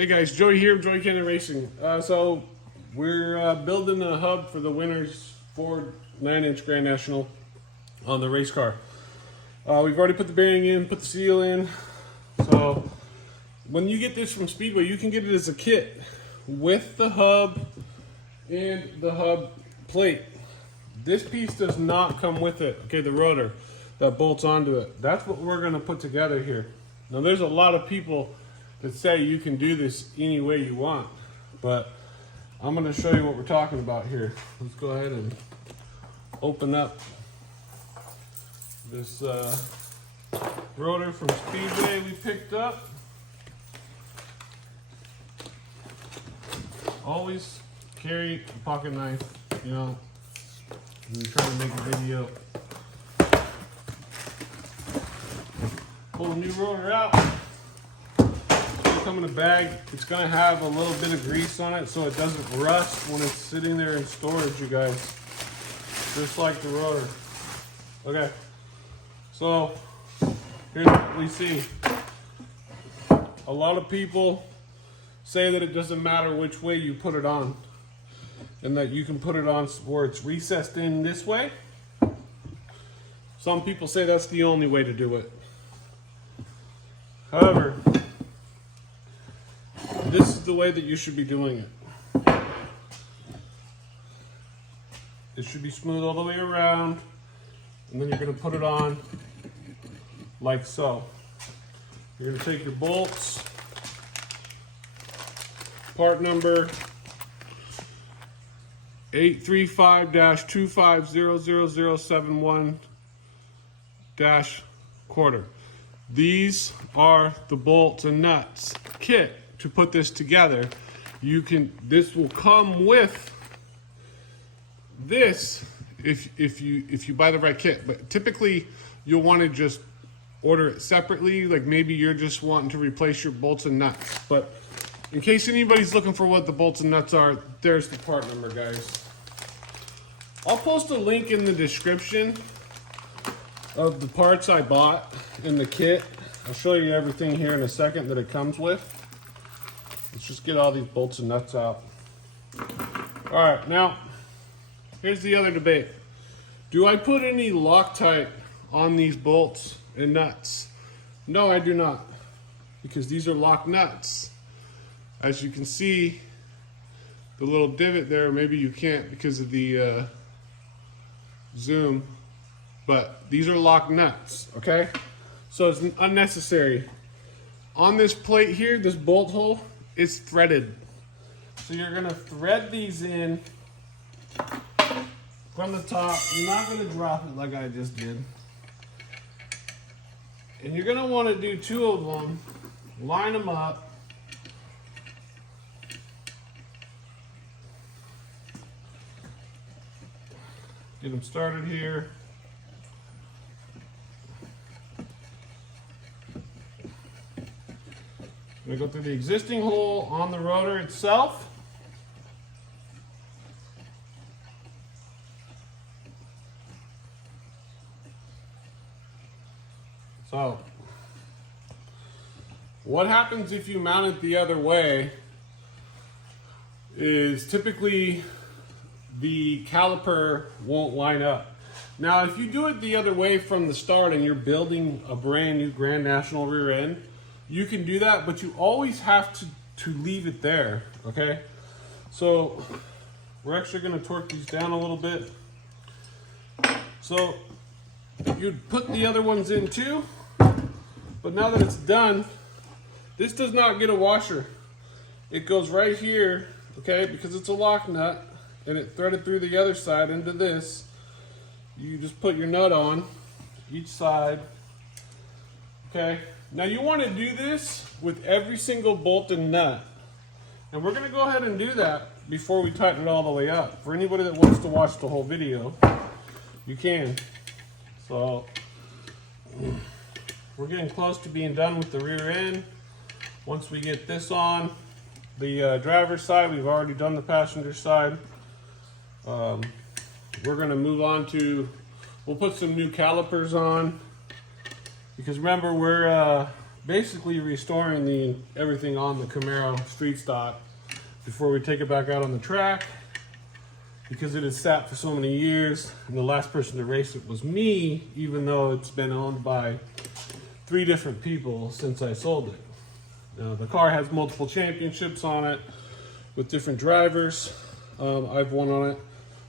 Hey guys, Joey here, Joey Cannon Racing. So we're building a hub for the winner's Ford 9-inch Grand National on the race car. We've already put the bearing in, put the seal in. So when you get this from Speedway, you can get it as a kit with the hub and the hub plate. This piece does not come with it, okay, the rotor that bolts onto it. That's what we're gonna put together here. Now there's a lot of people that say you can do this any way you want, but I'm going to show you what we're talking about here. Let's go ahead and open up this rotor from Speedway we picked up. Always carry a pocket knife, you know, when you're trying to make a video. Pull the new rotor out. Come in a bag. It's going to have a little bit of grease on it so it doesn't rust when it's sitting there in storage, you guys, just like the rotor. Okay, so here's what we see. A lot of people say that it doesn't matter which way you put it on, and that you can put it on where it's recessed in this way. Some people say that's the only way to do it. However, this is the way that you should be doing it. It should be smooth all the way around, and then you're going to put it on like so. You're going to take your bolts, part number 835-2500071-quarter. These are the bolts and nuts kit. To put this together, this will come with this if you buy the right kit. But typically you'll want to just order it separately, like maybe you're just wanting to replace your bolts and nuts. But in case anybody's looking for what the bolts and nuts are, there's the part number, guys. I'll post a link in the description of the parts I bought in the kit. I'll show you everything here in a second that it comes with. Let's just get all these bolts and nuts out. All right, now, here's the other debate. Do I put any Loctite on these bolts and nuts? No, I do not, because these are lock nuts. As you can see, the little divot there, maybe you can't because of the zoom, but these are lock nuts, okay? So it's unnecessary. On this plate here, this bolt hole, is threaded. So you're gonna thread these in from the top. You're not gonna drop it like I just did. And you're gonna wanna do two of them, line them up. Get them started here. I'm going to go through the existing hole on the rotor itself. So, what happens if you mount it the other way is typically the caliper won't line up. Now, if you do it the other way from the start and you're building a brand new Grand National rear end, you can do that, but you always have to leave it there, okay? So we're actually gonna torque these down a little bit. So you'd put the other ones in too, but now that it's done, this does not get a washer. It goes right here, okay, because it's a lock nut, and it threaded through the other side into this. You just put your nut on each side, okay? Now you want to do this with every single bolt and nut. And we're going to go ahead and do that before we tighten it all the way up. For anybody that wants to watch the whole video, you can. So we're getting close to being done with the rear end. Once we get this on the driver's side, we've already done the passenger side. We're going to move on to, we'll put some new calipers on. Because remember, we're basically restoring everything on the Camaro street stock before we take it back out on the track, because it has sat for so many years, and the last person to race it was me, even though it's been owned by 3 different people since I sold it. Now, the car has multiple championships on it with different drivers. I've won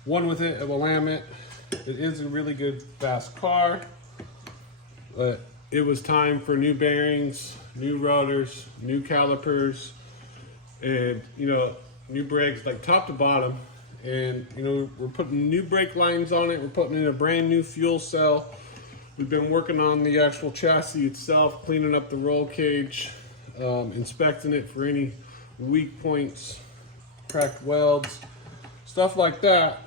with it at Willamette. It is a really good, fast car, but it was time for new bearings, new rotors, new calipers, and, you know, new brakes, like top to bottom. And, you know, we're putting new brake lines on it. We're putting in a brand new fuel cell. We've been working on the actual chassis itself, cleaning up the roll cage, inspecting it for any weak points, cracked welds, stuff like that.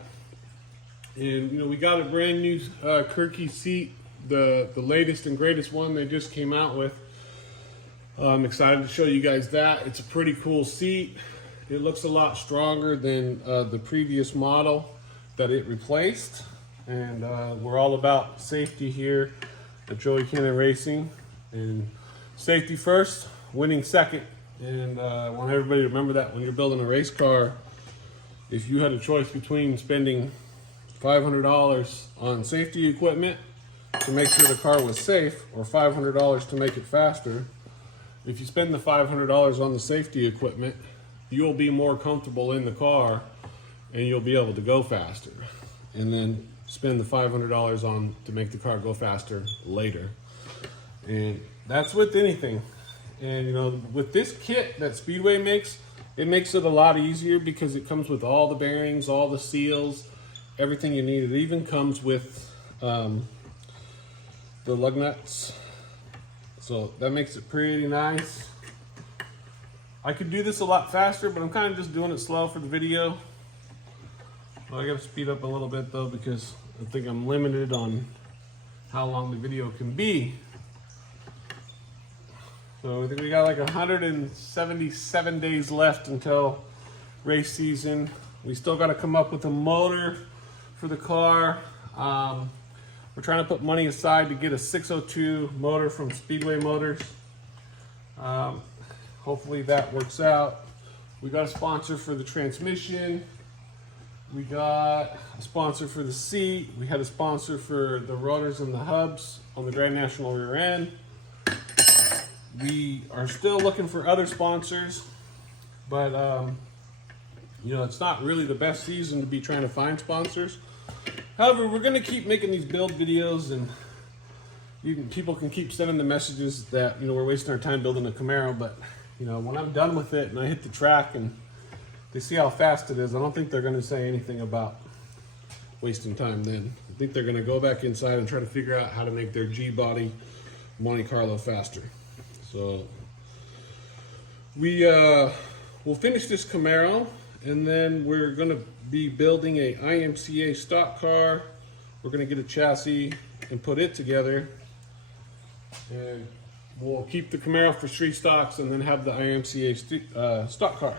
And, you know, we got a brand new Kirky seat, the latest and greatest one they just came out with. I'm excited to show you guys that. It's a pretty cool seat. It looks a lot stronger than the previous model that it replaced. And we're all about safety here at Joey Cannon Racing. And safety first, winning second. And I want everybody to remember that when you're building a race car. If you had a choice between spending $500 on safety equipment to make sure the car was safe, or $500 to make it faster, if you spend the $500 on the safety equipment, you'll be more comfortable in the car and you'll be able to go faster. And then spend the $500 on to make the car go faster later. And that's with anything. And, you know, with this kit that Speedway makes, it makes it a lot easier because it comes with all the bearings, all the seals, everything you need. It even comes with the lug nuts. So that makes it pretty nice. I could do this a lot faster, but I'm kind of just doing it slow for the video. Well, I gotta speed up a little bit though, because I think I'm limited on how long the video can be. So I think we got like 177 days left until race season. We still got to come up with a motor for the car. We're trying to put money aside to get a 602 motor from Speedway Motors. Hopefully that works out. We got a sponsor for the transmission. We got a sponsor for the seat. We had a sponsor for the rotors and the hubs on the Grand National rear end. We are still looking for other sponsors, but you know, it's not really the best season to be trying to find sponsors. However, we're going to keep making these build videos, and people can keep sending the messages that, you know, we're wasting our time building a Camaro, but, you know, when I'm done with it and I hit the track and they see how fast it is, I don't think they're going to say anything about wasting time then. I think they're going to go back inside and try to figure out how to make their G-body Monte Carlo faster. So we'll finish this Camaro, and then we're going to be building a IMCA stock car. We're going to get a chassis and put it together, and we'll keep the Camaro for street stocks and then have the IMCA stock car.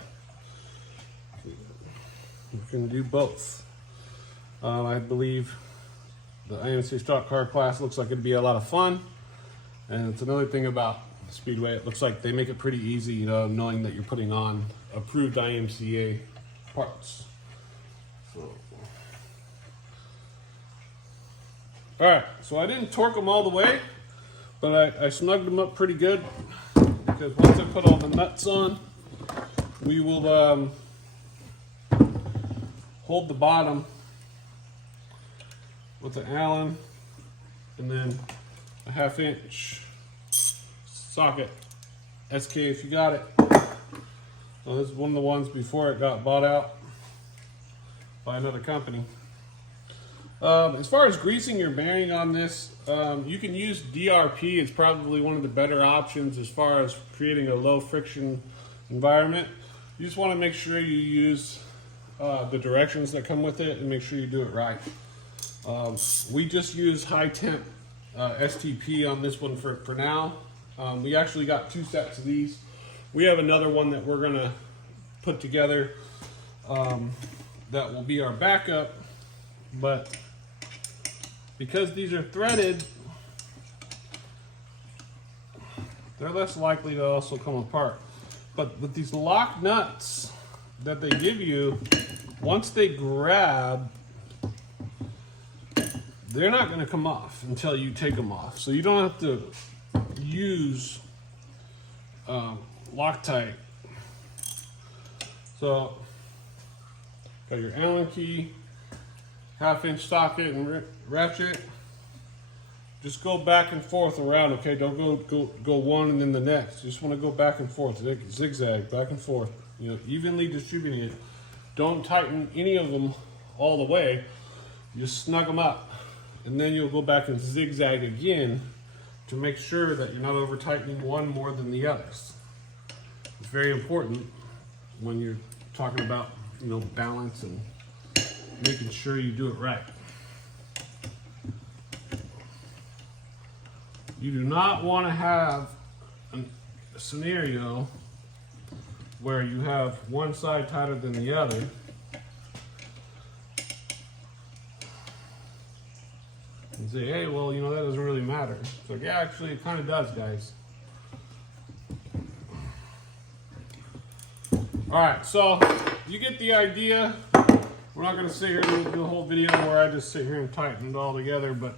We can do both. I believe the IMCA stock car class looks like it'd be a lot of fun, and it's another thing about Speedway. It looks like they make it pretty easy, you know, knowing that you're putting on approved IMCA parts. So, all right, so I didn't torque them all the way, but I snugged them up pretty good, because once I put all the nuts on, we will hold the bottom with an Allen and then a 1/2 inch socket, SK if you got it. Well, this is one of the ones before it got bought out by another company. As far as greasing your bearing on this, you can use DRP. It's probably one of the better options as far as creating a low friction environment. You just want to make sure you use the directions that come with it and make sure you do it right. We just use high temp STP on this one for now. We actually got 2 sets of these. We have another one that we're gonna put together that will be our backup, but because these are threaded, they're less likely to also come apart. But with these lock nuts that they give you, once they grab, they're not going to come off until you take them off. So you don't have to use Loctite. So got your Allen key, 1/2-inch socket and ratchet. Just go back and forth around, okay? Don't go one and then the next. You just want to go back and forth, zigzag, back and forth. You know, evenly distributing it. Don't tighten any of them all the way. Just snug them up. And then you'll go back and zigzag again to make sure that you're not over tightening one more than the others. It's very important when you're talking about, you know, balance and making sure you do it right. You do not want to have a scenario where you have one side tighter than the other. And say, hey, well, you know, that doesn't really matter. It's like, yeah, actually, it kind of does, guys. All right, so you get the idea. We're not going to sit here and do a whole video where I just sit here and tighten it all together, but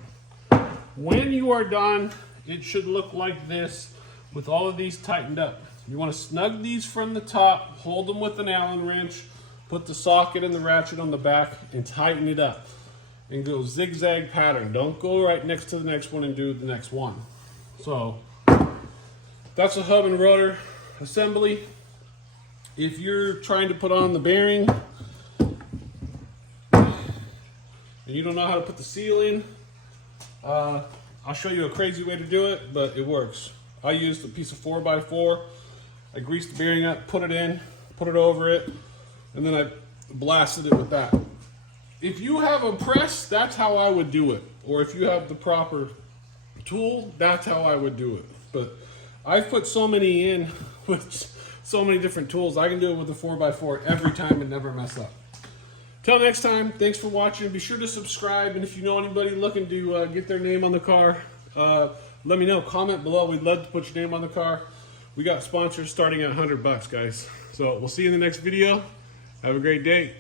when you are done, it should look like this with all of these tightened up. You want to snug these from the top, hold them with an Allen wrench, put the socket and the ratchet on the back, and tighten it up. And go zigzag pattern. Don't go right next to the next one and do the next one. So that's a hub and rotor assembly. If you're trying to put on the bearing and you don't know how to put the seal in, I'll show you a crazy way to do it, but it works. I used a piece of 4x4. I greased the bearing up, put it in, put it over it, and then I blasted it with that. If you have a press, that's how I would do it. Or if you have the proper tool, that's how I would do it. But I've put so many in with so many different tools. I can do it with a 4x4 every time and never mess up. Till next time, thanks for watching. Be sure to subscribe. And if you know anybody looking to get their name on the car, let me know. Comment below. We'd love to put your name on the car. We got sponsors starting at $100, guys. So we'll see you in the next video. Have a great day.